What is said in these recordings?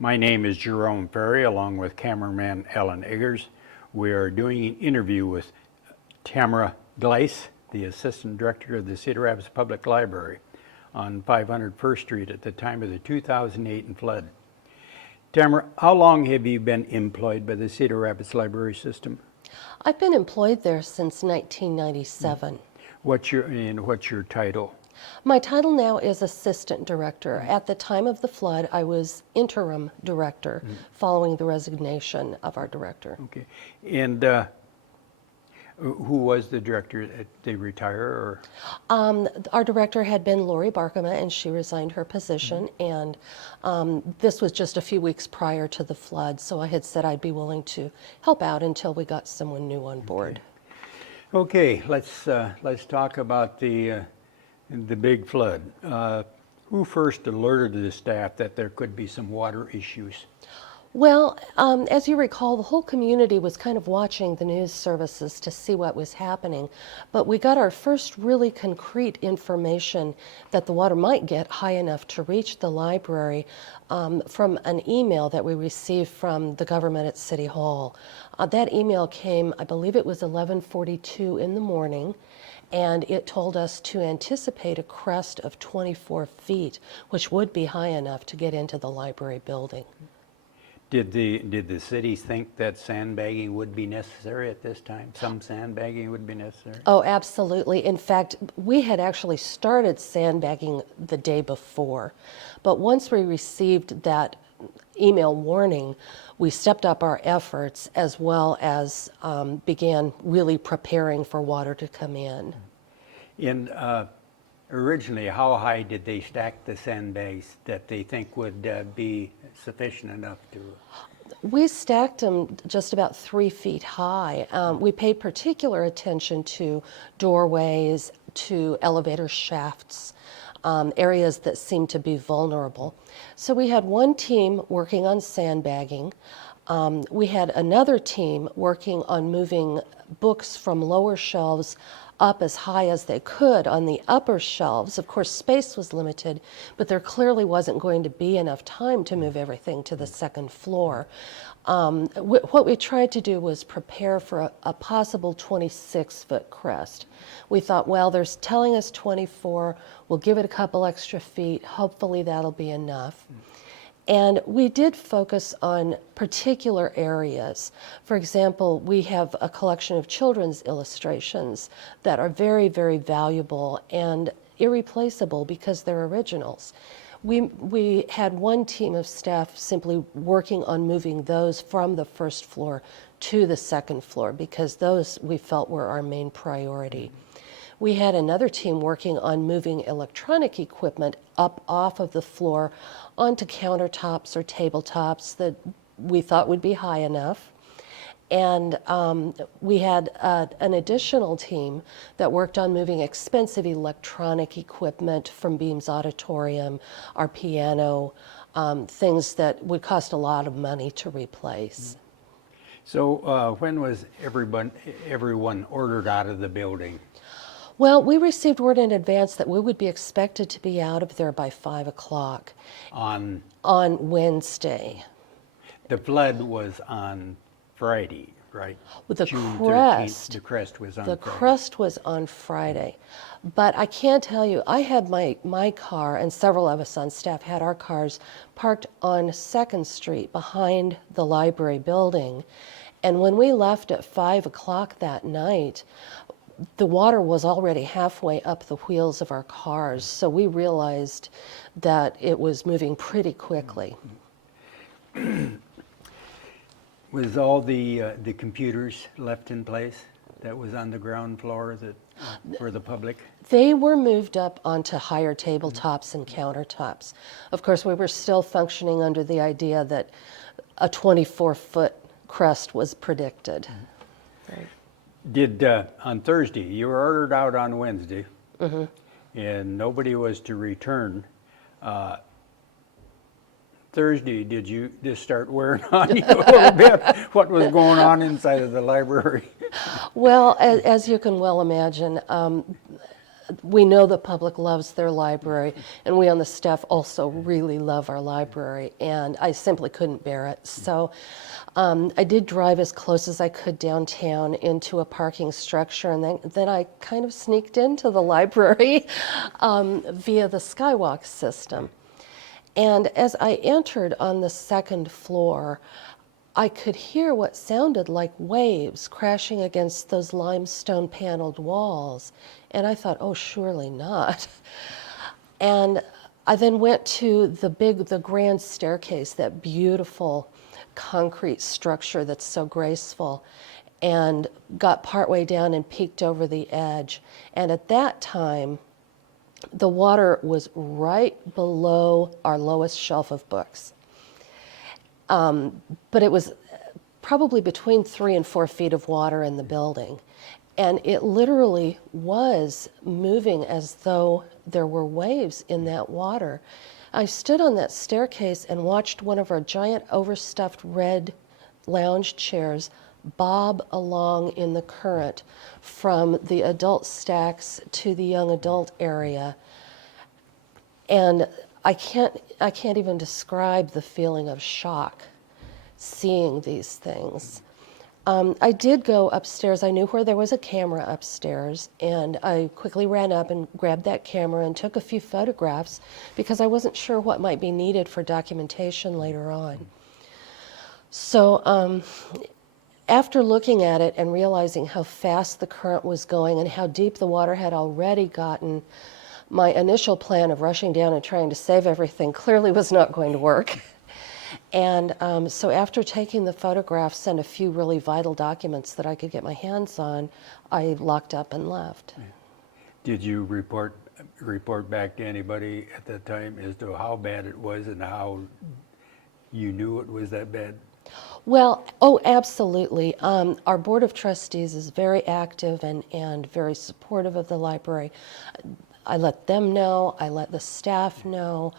My name is Jerome Ferry, along with cameraman Alan Eggers. We are doing an interview with Tamara Glise, the Assistant Director of the Cedar Rapids Public Library on 500 First Street at the time of the 2008 flood. Tamara, how long have you been employed by the Cedar Rapids Library System? I've been employed there since 1997. What's your title? My title now is Assistant Director. At the time of the flood, I was Interim Director following the resignation of our director. Okay. And who was the director? Did they retire or? Our director had been Lori Barkema, and she resigned her position. And this was just a few weeks prior to the flood, so I had said I'd be willing to help out until we got someone new on board. Okay, let's talk about the big flood. Who first alerted the staff that there could be some water issues? Well, as you recall, the whole community was kind of watching the news services to see what was happening, but we got our first really concrete information that the water might get high enough to reach the library from an email that we received from the government at City Hall. That email came, I believe it was 11:42 in the morning, and it told us to anticipate a crest of 24 feet, which would be high enough to get into the library building. Did the city think that sandbagging would be necessary at this time? Some sandbagging would be necessary? Oh, absolutely. In fact, we had actually started sandbagging the day before, but once we received that email warning, we stepped up our efforts as well as began really preparing for water to come in. And originally, how high did they stack the sandbags that they think would be sufficient enough to? We stacked them just about 3 feet high. We paid particular attention to doorways, to elevator shafts, areas that seemed to be vulnerable. So we had one team working on sandbagging. We had another team working on moving books from lower shelves up as high as they could on the upper shelves. Of course, space was limited, but there clearly wasn't going to be enough time to move everything to the second floor. What we tried to do was prepare for a possible 26-foot crest. We thought, well, they're telling us 24, we'll give it a couple extra feet, hopefully that'll be enough. And we did focus on particular areas. For example, we have a collection of children's illustrations that are very, very valuable and irreplaceable because they're originals. We had one team of staff simply working on moving those from the first floor to the second floor because those we felt were our main priority. We had another team working on moving electronic equipment up off of the floor onto countertops or tabletops that we thought would be high enough. And we had an additional team that worked on moving expensive electronic equipment from Beam's auditorium, our piano, things that would cost a lot of money to replace. So when was everyone ordered out of the building? Well, we received word in advance that we would be expected to be out of there by 5 o'clock. On Wednesday. The flood was on Friday, right? With the June crest. 13th, the crest was on The Friday. crest was on Friday. But I can't tell you, I had my car, and several of us on staff had our cars parked on 2nd Street behind the library building. And when we left at 5 o'clock that night, the water was already halfway up the wheels of our cars, so we realized that it was moving pretty quickly. Was all the computers left in place that was on the ground floor for the public? They were moved up onto higher tabletops and countertops. Of course, we were still functioning under the idea that a 24-foot crest was predicted. Right. Did on Thursday, you were ordered out on Wednesday, and nobody was to return. Thursday, did you just start wearing on you a little bit? What was going on inside of the library? Well, as you can well imagine, we know the public loves their library, and we on the staff also really love our library, and I simply couldn't bear it. So I did drive as close as I could downtown into a parking structure, and then I kind of sneaked into the library via the skywalk system. And as I entered on the second floor, I could hear what sounded like waves crashing against those limestone paneled walls. And I thought, oh, surely not. And I then went to the grand staircase, that beautiful concrete structure that's so graceful, and got partway down and peeked over the edge. And at that time, the water was right below our lowest shelf of books. But it was probably between 3 and 4 feet of water in the building. And it literally was moving as though there were waves in that water. I stood on that staircase and watched one of our giant overstuffed red lounge chairs bob along in the current from the adult stacks to the young adult area. And I can't even describe the feeling of shock seeing these things. I did go upstairs. I knew where there was a camera upstairs, and I quickly ran up and grabbed that camera and took a few photographs because I wasn't sure what might be needed for documentation later on. So after looking at it and realizing how fast the current was going and how deep the water had already gotten, my initial plan of rushing down and trying to save everything clearly was not going to work. And so after taking the photographs and a few really vital documents that I could get my hands on, I locked up and left. Did you report back to anybody at that time as to how bad it was and how you knew it was that bad? Well, oh, absolutely. Our Board of Trustees is very active and very supportive of the library. I let them know, I let the staff know.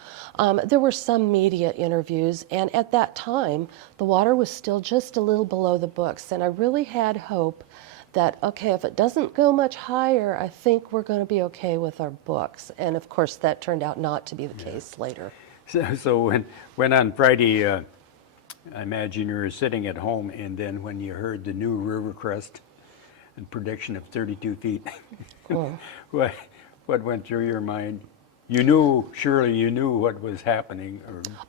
There were some media interviews, and at that time, the water was still just a little below the books, and I really had hope that, okay, if it doesn't go much higher, I think we're going to be okay with our books. And of course, that turned out not to be the case later. So when on Friday, I imagine you were sitting at home, and then when you heard the new river crest and prediction of 32 feet, what went through your mind? Surely you knew what was happening.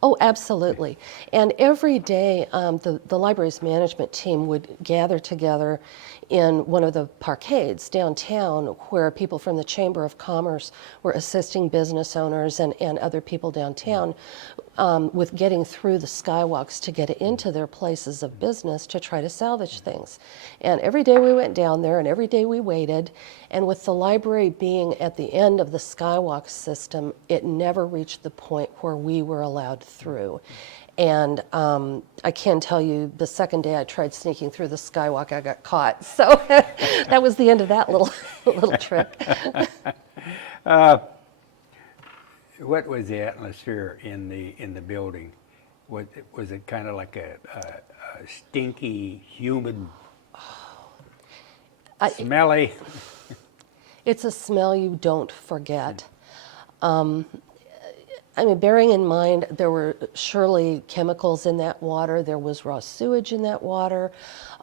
Oh, absolutely. And every day, the library's management team would gather together in one of the parkades downtown where people from the Chamber of Commerce were assisting business owners and other people downtown with getting through the skywalks to get into their places of business to try to salvage things. And every day we went down there and every day we waited. And with the library being at the end of the skywalk system, it never reached the point where we were allowed through. And I can tell you, the second day I tried sneaking through the skywalk, I got caught. So that was the end of that little trick. What was the atmosphere in the building? Was it kind of like a stinky, humid, smelly? It's a smell you don't forget. I mean, bearing in mind there were surely chemicals in that water, there was raw sewage in that water.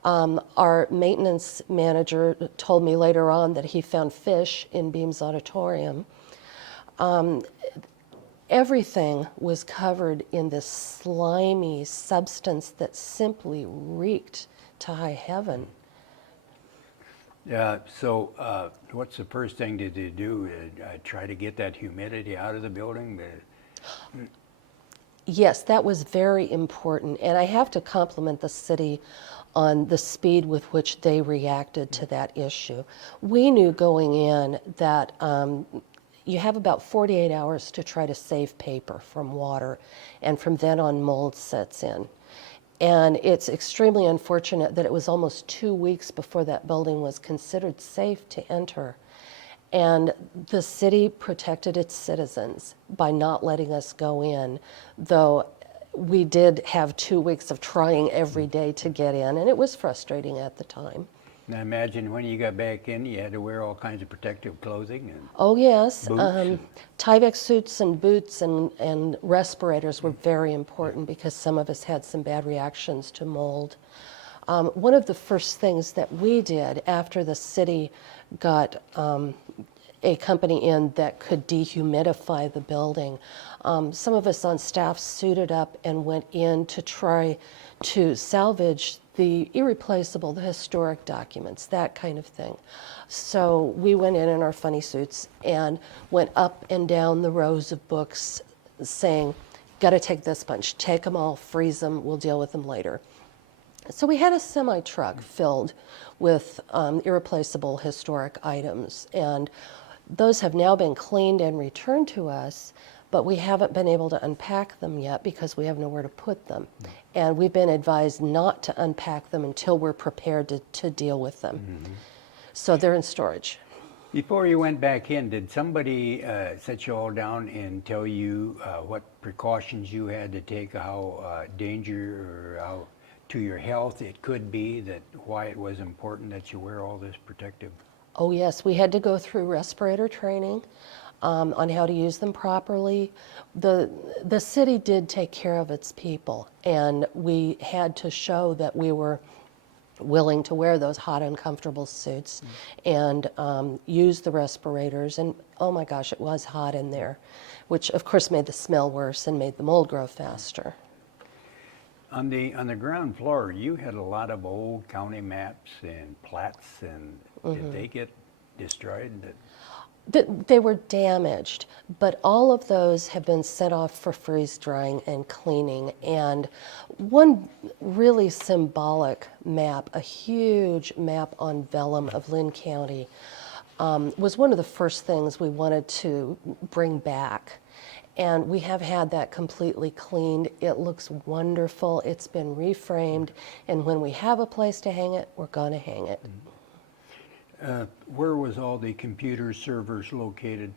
Our maintenance manager told me later on that he found fish in Beam's auditorium. Everything was covered in this slimy substance that simply reeked to high heaven. Yeah, so what's the first thing did you do? Try to get that humidity out of the building? Yes, that was very important, and I have to compliment the city on the speed with which they reacted to that issue. We knew going in that you have about 48 hours to try to save paper from water, and from then on mold sets in. And it's extremely unfortunate that it was almost 2 weeks before that building was considered safe to enter. And the city protected its citizens by not letting us go in, though we did have 2 weeks of trying every day to get in, and it was frustrating at the time. And I imagine when you got back in, you had to wear all kinds of protective clothing and Oh, yes. boots. Tyvek suits and boots and respirators were very important because some of us had some bad reactions to mold. One of the first things that we did after the city got a company in that could dehumidify the building, some of us on staff suited up and went in to try to salvage the irreplaceable, the historic documents, that kind of thing. So we went in our funny suits and went up and down the rows of books saying, got to take this bunch, take them all, freeze them, we'll deal with them later. So we had a semi-truck filled with irreplaceable historic items, and those have now been cleaned and returned to us, but we haven't been able to unpack them yet because we have nowhere to put them. And we've been advised not to unpack them until we're prepared to deal with them. So they're in storage. Before you went back in, did somebody set you all down and tell you what precautions you had to take, how danger or how to your health it could be, that why it was important that you wear all this protective? Oh yes, we had to go through respirator training on how to use them properly. The city did take care of its people, and we had to show that we were willing to wear those hot, uncomfortable suits and use the respirators. And oh my gosh, it was hot in there, which of course made the smell worse and made the mold grow faster. On the ground floor, you had a lot of old county maps and plats, and did they get destroyed? They were damaged, but all of those have been sent off for freeze drying and cleaning. And one really symbolic map, a huge map on vellum of Linn County, was one of the first things we wanted to bring back. And we have had that completely cleaned. It looks wonderful. It's been reframed. And when we have a place to hang it, we're going to hang it. Where was all the computer servers located?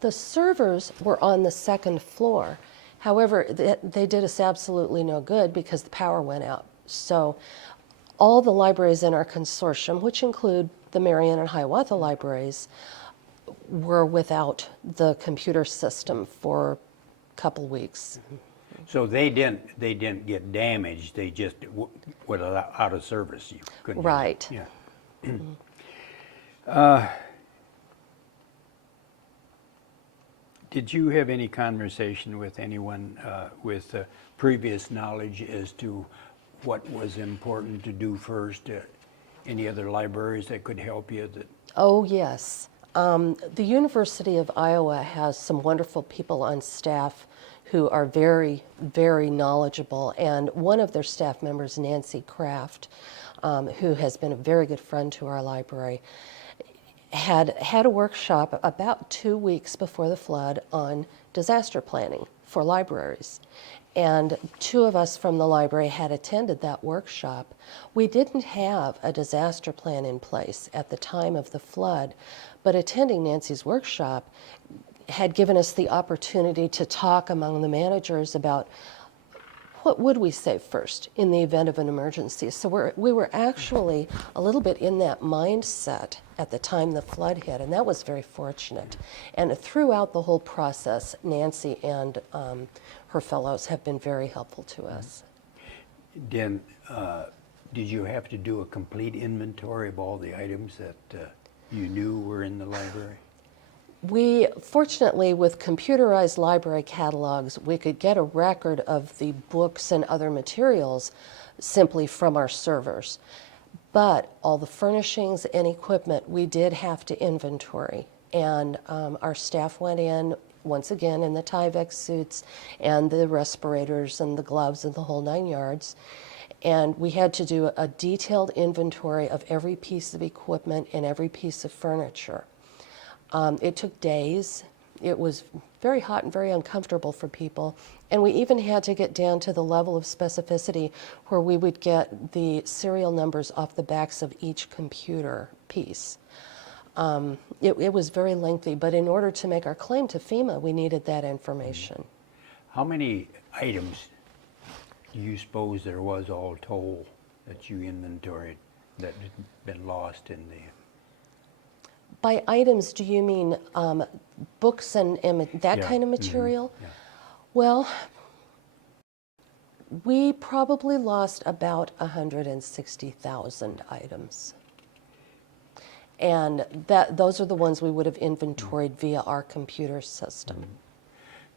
The servers were on the second floor. However, they did us absolutely no good because the power went out. So all the libraries in our consortium, which include the Marion and Hiawatha libraries, were without the computer system for a couple weeks. So they didn't get damaged. They just went out of service. You couldn't. Right. Yeah. Did you have any conversation with anyone with previous knowledge as to what was important to do first? Any other libraries that could help you? Oh, yes. The University of Iowa has some wonderful people on staff who are very, very knowledgeable. And one of their staff members, Nancy Kraft, who has been a very good friend to our library, had a workshop about 2 weeks before the flood on disaster planning for libraries. And two of us from the library had attended that workshop. We didn't have a disaster plan in place at the time of the flood, but attending Nancy's workshop had given us the opportunity to talk among the managers about what would we save first in the event of an emergency. So we were actually a little bit in that mindset at the time the flood hit, and that was very fortunate. And throughout the whole process, Nancy and her fellows have been very helpful to us. Did you have to do a complete inventory of all the items that you knew were in the library? We, fortunately, with computerized library catalogs, we could get a record of the books and other materials simply from our servers. But all the furnishings and equipment, we did have to inventory. And our staff went in, once again, in the Tyvek suits and the respirators and the gloves and the whole 9 yards. And we had to do a detailed inventory of every piece of equipment and every piece of furniture. It took days. It was very hot and very uncomfortable for people. And we even had to get down to the level of specificity where we would get the serial numbers off the backs of each computer piece. It was very lengthy, but in order to make our claim to FEMA, we needed that information. How many items do you suppose there was all told that you inventoried? that had been lost in the... By items, do you mean books and that Yeah, kind of material? yeah. Well, we probably lost about 160,000 items. And those are the ones we would have inventoried via our computer system.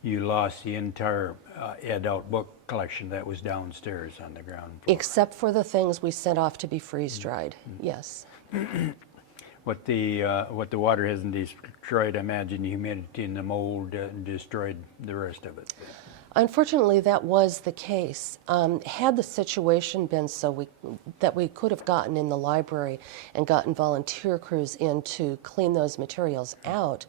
You lost the entire adult book collection that was downstairs on the ground floor. Except for the things we sent off to be freeze-dried, yes. What the water hasn't destroyed, I imagine the humidity and the mold destroyed the rest of it. Unfortunately, that was the case. Had the situation been so that we could have gotten in the library and gotten volunteer crews in to clean those materials out,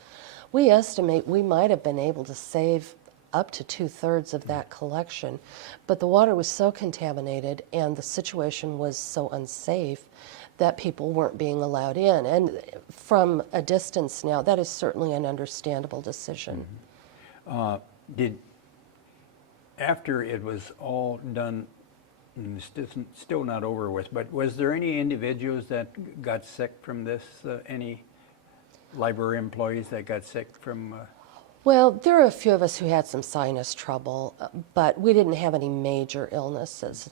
we estimate we might have been able to save up to 2/3 of that collection. But the water was so contaminated and the situation was so unsafe that people weren't being allowed in. And from a distance now, that is certainly an understandable decision. After it was all done, and it's still not over with, but was there any individuals that got sick from this? Any library employees that got sick from? Well, there are a few of us who had some sinus trouble, but we didn't have any major illnesses.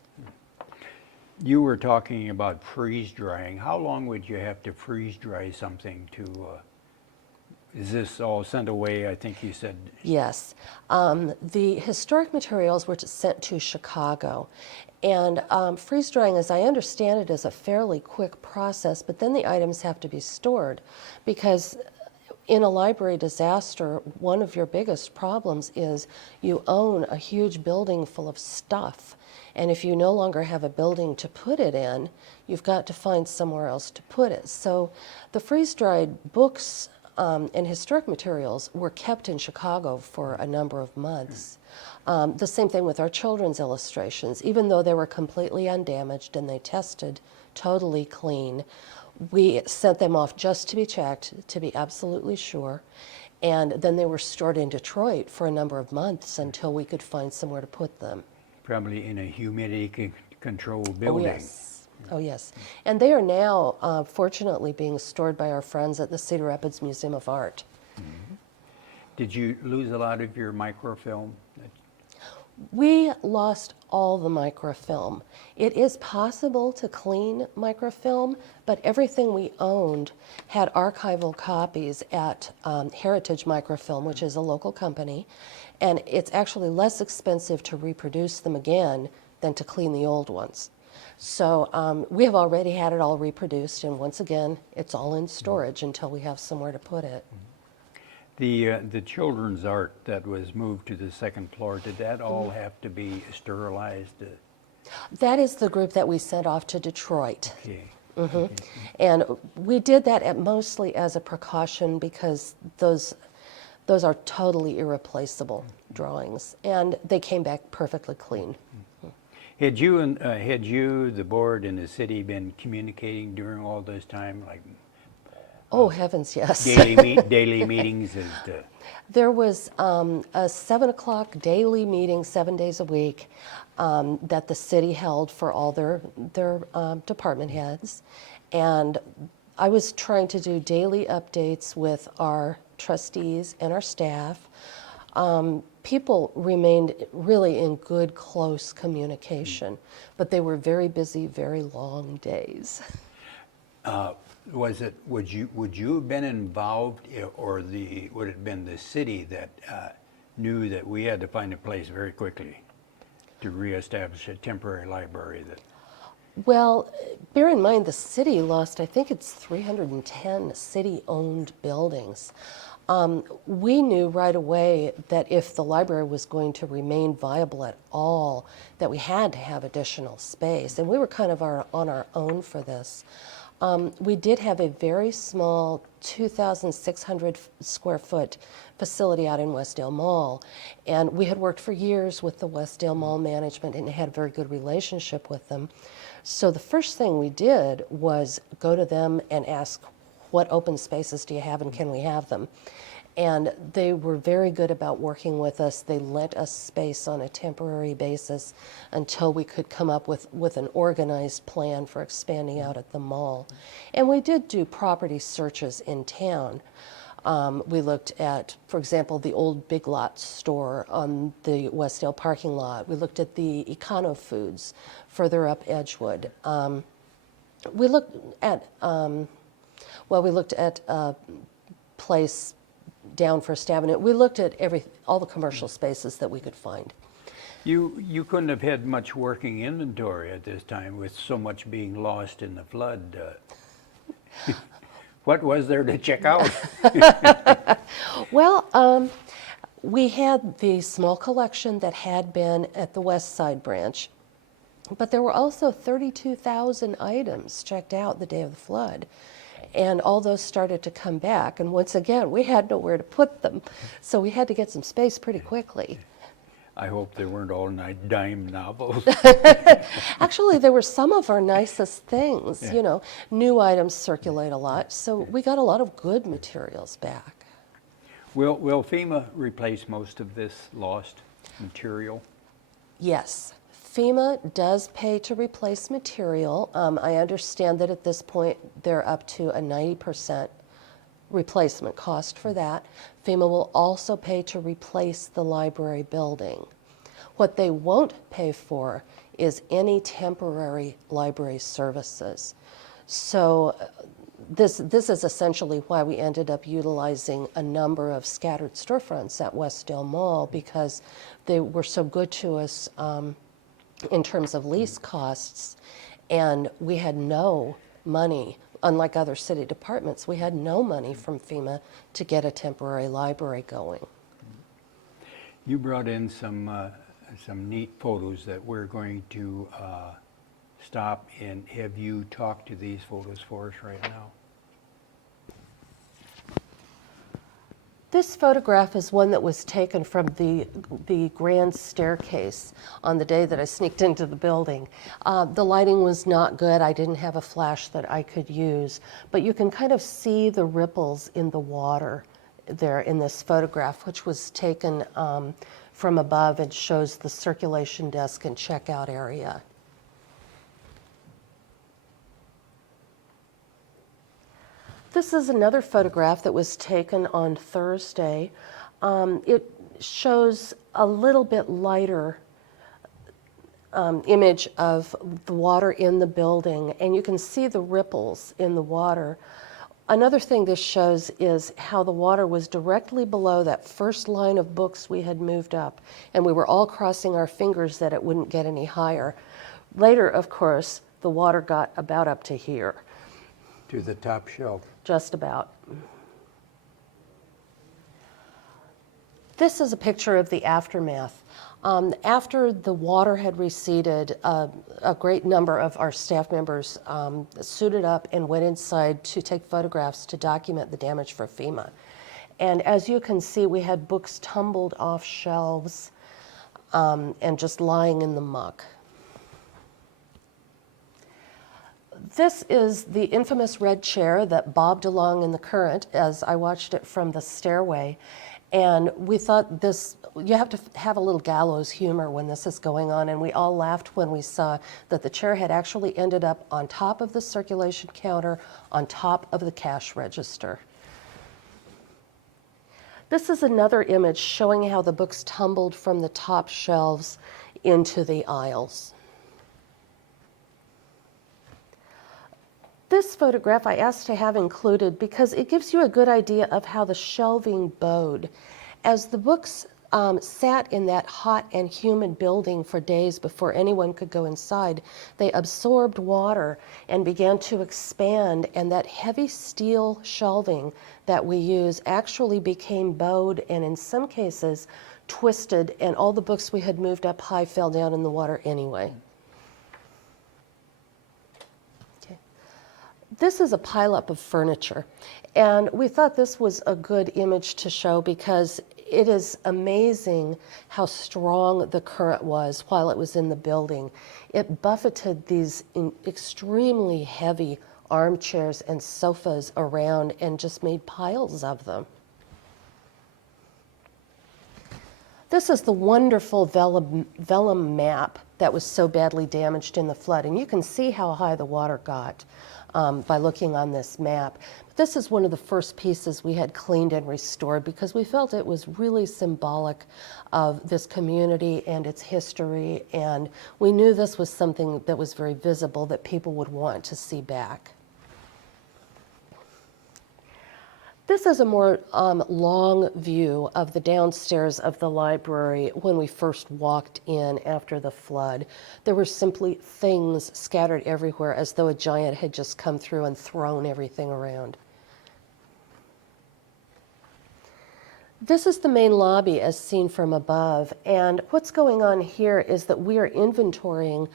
You were talking about freeze drying. How long would you have to freeze dry something to? Is this all sent away? I think you said. Yes. The historic materials were sent to Chicago. And freeze drying, as I understand it, is a fairly quick process, but then the items have to be stored because in a library disaster, one of your biggest problems is you own a huge building full of stuff. And if you no longer have a building to put it in, you've got to find somewhere else to put it. So the freeze-dried books and historic materials were kept in Chicago for a number of months. The same thing with our children's illustrations. Even though they were completely undamaged and they tested totally clean, we sent them off just to be checked, to be absolutely sure. And then they were stored in Detroit for a number of months until we could find somewhere to put them. Probably in a humidity controlled building. Oh, yes. Oh, yes. And they are now, fortunately, being stored by our friends at the Cedar Rapids Museum of Art. Mm-hmm. Did you lose a lot of your microfilm? We lost all the microfilm. It is possible to clean microfilm, but everything we owned had archival copies at Heritage Microfilm, which is a local company, and it's actually less expensive to reproduce them again than to clean the old ones. So we have already had it all reproduced, and once again, it's all in storage until we have somewhere to put it. The children's art that was moved to the second floor, did that all have to be sterilized? That is the group that we sent off to Detroit. Okay. Okay. And we did that mostly as a precaution because those are totally irreplaceable drawings, and they came back perfectly clean. Had you, the board, and the city been communicating during all this time, like? Oh, heavens, yes. Daily meetings? There was a 7 o'clock daily meeting 7 days a week that the city held for all their department heads. And I was trying to do daily updates with our trustees and our staff. People remained really in good, close communication, but they were very busy, very long days. Would you have been involved, or would it have been the city that knew that we had to find a place very quickly to reestablish a temporary library? Well, bear in mind the city lost, I think it's 310 city-owned buildings. We knew right away that if the library was going to remain viable at all, that we had to have additional space, and we were kind of on our own for this. We did have a very small 2,600 square foot facility out in Westdale Mall, and we had worked for years with the Westdale Mall management and had a very good relationship with them. So the first thing we did was go to them and ask, what open spaces do you have and can we have them? And they were very good about working with us. They lent us space on a temporary basis until we could come up with an organized plan for expanding out at the mall. And we did do property searches in town. We looked at, for example, the old Big Lots store on the Westdale parking lot. We looked at the Econo Foods further up Edgewood. We looked at, we looked at a place down First Avenue. We looked at all the commercial spaces that we could find. You couldn't have had much working inventory at this time with so much being lost in the flood. What was there to check out? Well, we had the small collection that had been at the West Side branch, but there were also 32,000 items checked out the day of the flood. And all those started to come back. And once again, we had nowhere to put them. So we had to get some space pretty quickly. I hope they weren't all dime novels. Actually, there were some of our nicest things. Yeah. You know, new items circulate a lot. So we got a lot of good materials back. Will FEMA replace most of this lost material? Yes. FEMA does pay to replace material. I understand that at this point they're up to a 90% replacement cost for that. FEMA will also pay to replace the library building. What they won't pay for is any temporary library services. So this is essentially why we ended up utilizing a number of scattered storefronts at Westdale Mall, because they were so good to us in terms of lease costs, and we had no money. Unlike other city departments, we had no money from FEMA to get a temporary library going. You brought in some neat photos that we're going to stop and have you talk to these photos for us right now. This photograph is one that was taken from the grand staircase on the day that I sneaked into the building. The lighting was not good. I didn't have a flash that I could use, but you can kind of see the ripples in the water there in this photograph, which was taken from above and shows the circulation desk and checkout area. This is another photograph that was taken on Thursday. It shows a little bit lighter image of the water in the building, and you can see the ripples in the water. Another thing this shows is how the water was directly below that first line of books we had moved up, and we were all crossing our fingers that it wouldn't get any higher. Later, of course, the water got about up to here. To the top shelf. Just about. This is a picture of the aftermath. After the water had receded, a great number of our staff members suited up and went inside to take photographs to document the damage for FEMA. And as you can see, we had books tumbled off shelves and just lying in the muck. This is the infamous red chair that bobbed along in the current as I watched it from the stairway. And we thought you have to have a little gallows humor when this is going on. And we all laughed when we saw that the chair had actually ended up on top of the circulation counter, on top of the cash register. This is another image showing how the books tumbled from the top shelves into the aisles. This photograph I asked to have included because it gives you a good idea of how the shelving bowed. As the books sat in that hot and humid building for days before anyone could go inside, they absorbed water and began to expand, and that heavy steel shelving that we use actually became bowed and in some cases twisted, and all the books we had moved up high fell down in the water anyway. This is a pileup of furniture, and we thought this was a good image to show because it is amazing how strong the current was while it was in the building. It buffeted these extremely heavy armchairs and sofas around and just made piles of them. This is the wonderful vellum map that was so badly damaged in the flood. And you can see how high the water got by looking on this map. This is one of the first pieces we had cleaned and restored because we felt it was really symbolic of this community and its history. And we knew this was something that was very visible that people would want to see back. This is a more long view of the downstairs of the library when we first walked in after the flood. There were simply things scattered everywhere as though a giant had just come through and thrown everything around. This is the main lobby as seen from above, and what's going on here is that we are inventorying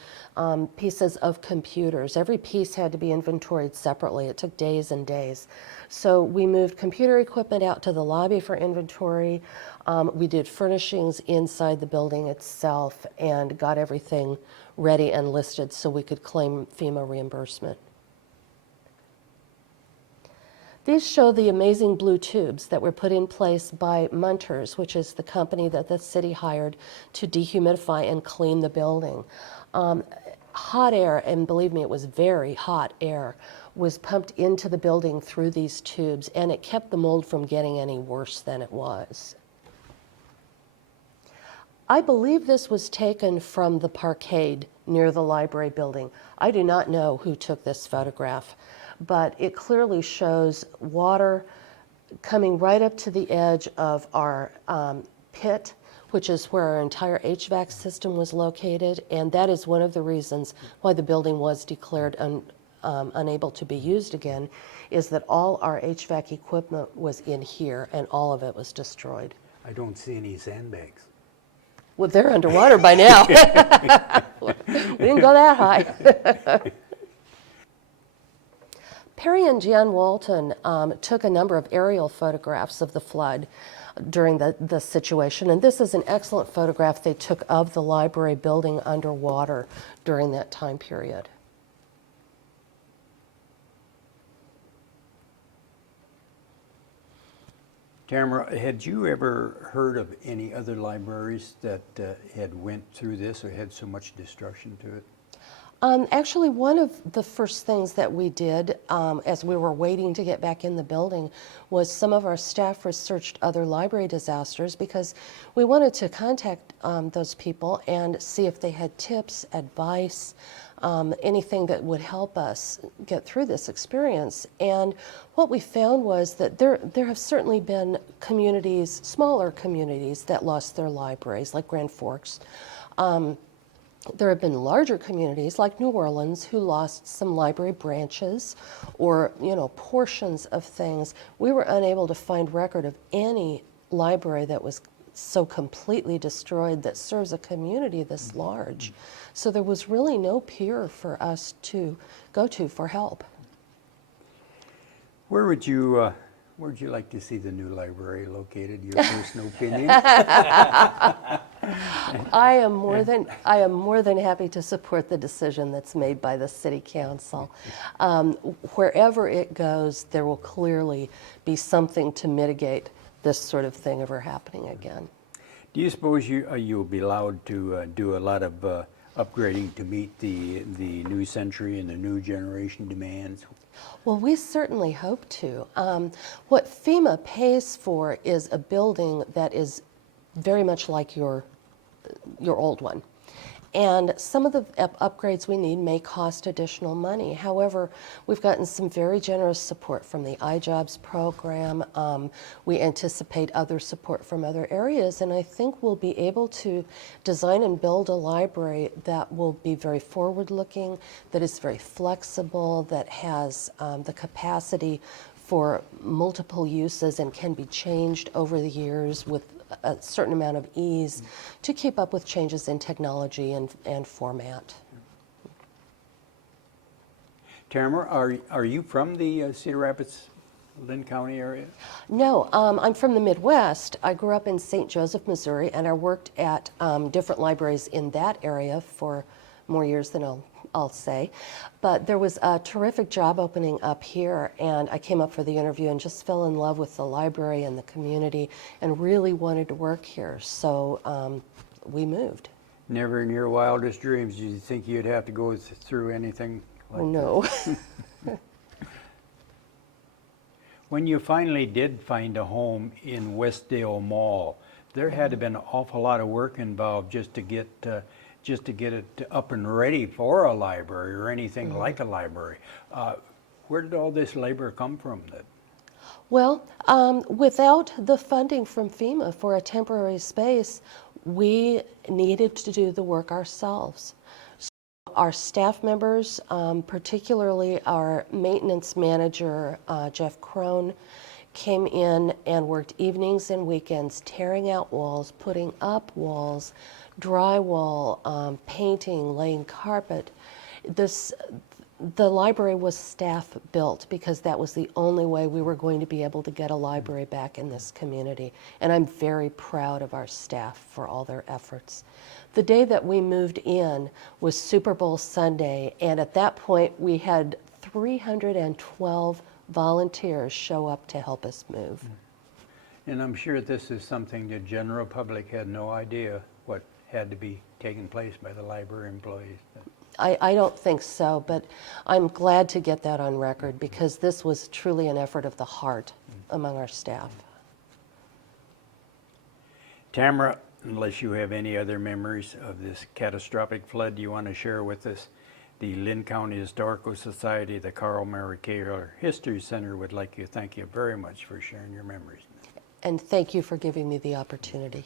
pieces of computers. Every piece had to be inventoried separately. It took days and days. So we moved computer equipment out to the lobby for inventory. We did furnishings inside the building itself and got everything ready and listed so we could claim FEMA reimbursement. These show the amazing blue tubes that were put in place by Munters, which is the company that the city hired to dehumidify and clean the building. Hot air, and believe me, it was very hot air, was pumped into the building through these tubes, and it kept the mold from getting any worse than it was. I believe this was taken from the parkade near the library building. I do not know who took this photograph, but it clearly shows water coming right up to the edge of our pit, which is where our entire HVAC system was located, and that is one of the reasons why the building was declared unable to be used again, is that all our HVAC equipment was in here and all of it was destroyed. I don't see any sandbags. Well, they're underwater by now. We didn't go that high. Perry and Jan Walton took a number of aerial photographs of the flood during the situation, and this is an excellent photograph they took of the library building underwater during that time period. Tamara, had you ever heard of any other libraries that had went through this or had so much destruction to it? Actually, one of the first things that we did as we were waiting to get back in the building was some of our staff researched other library disasters because we wanted to contact those people and see if they had tips, advice, anything that would help us get through this experience. And what we found was that there have certainly been communities, smaller communities, that lost their libraries, like Grand Forks. There have been larger communities like New Orleans who lost some library branches or, portions of things. We were unable to find record of any library that was so completely destroyed that serves a community this large. So there was really no peer for us to go to for help. Where would you like to see the new library located? Your personal opinion? I am more than happy to support the decision that's made by the City Council. Wherever it goes, there will clearly be something to mitigate this sort of thing ever happening again. Do you suppose you'll be allowed to do a lot of upgrading to meet the new century and the new generation demands? Well, we certainly hope to. What FEMA pays for is a building that is very much like your old one. And some of the upgrades we need may cost additional money. However, we've gotten some very generous support from the iJobs program. We anticipate other support from other areas, and I think we'll be able to design and build a library that will be very forward-looking, that is very flexible, that has the capacity for multiple uses and can be changed over the years with a certain amount of ease to keep up with changes in technology and format. Tamara, are you from the Cedar Rapids, Linn County area? No, I'm from the Midwest. I grew up in St. Joseph, Missouri, and I worked at different libraries in that area for more years than I'll I'll say. But there was a terrific job opening up here, and I came up for the interview and just fell in love with the library and the community and really wanted to work here. So we moved. Never in your wildest dreams did you think you'd have to go through anything like Oh, no. When you finally did find a home in Westdale Mall, there had to have been an awful lot of work involved just to get it up and ready for a library or anything like a library. Where did all this labor come from? Well, without the funding from FEMA for a temporary space, we needed to do the work ourselves. So our staff members, particularly our maintenance manager, Jeff Crone, came in and worked evenings and weekends tearing out walls, putting up walls, drywall, painting, laying carpet. The library was staff built because that was the only way we were going to be able to get a library back in this community. And I'm very proud of our staff for all their efforts. The day that we moved in was Super Bowl Sunday, and at that point we had 312 volunteers show up to help us move. And I'm sure this is something the general public had no idea what had to be taking place by the library employees. I don't think so, but I'm glad to get that on record because this was truly an effort of the heart among our staff. Tamara, unless you have any other memories of this catastrophic flood you want to share with us, the Linn County Historical Society, the Carl Mary Kaler History Center would like to thank you very much for sharing your memories. And thank you for giving me the opportunity.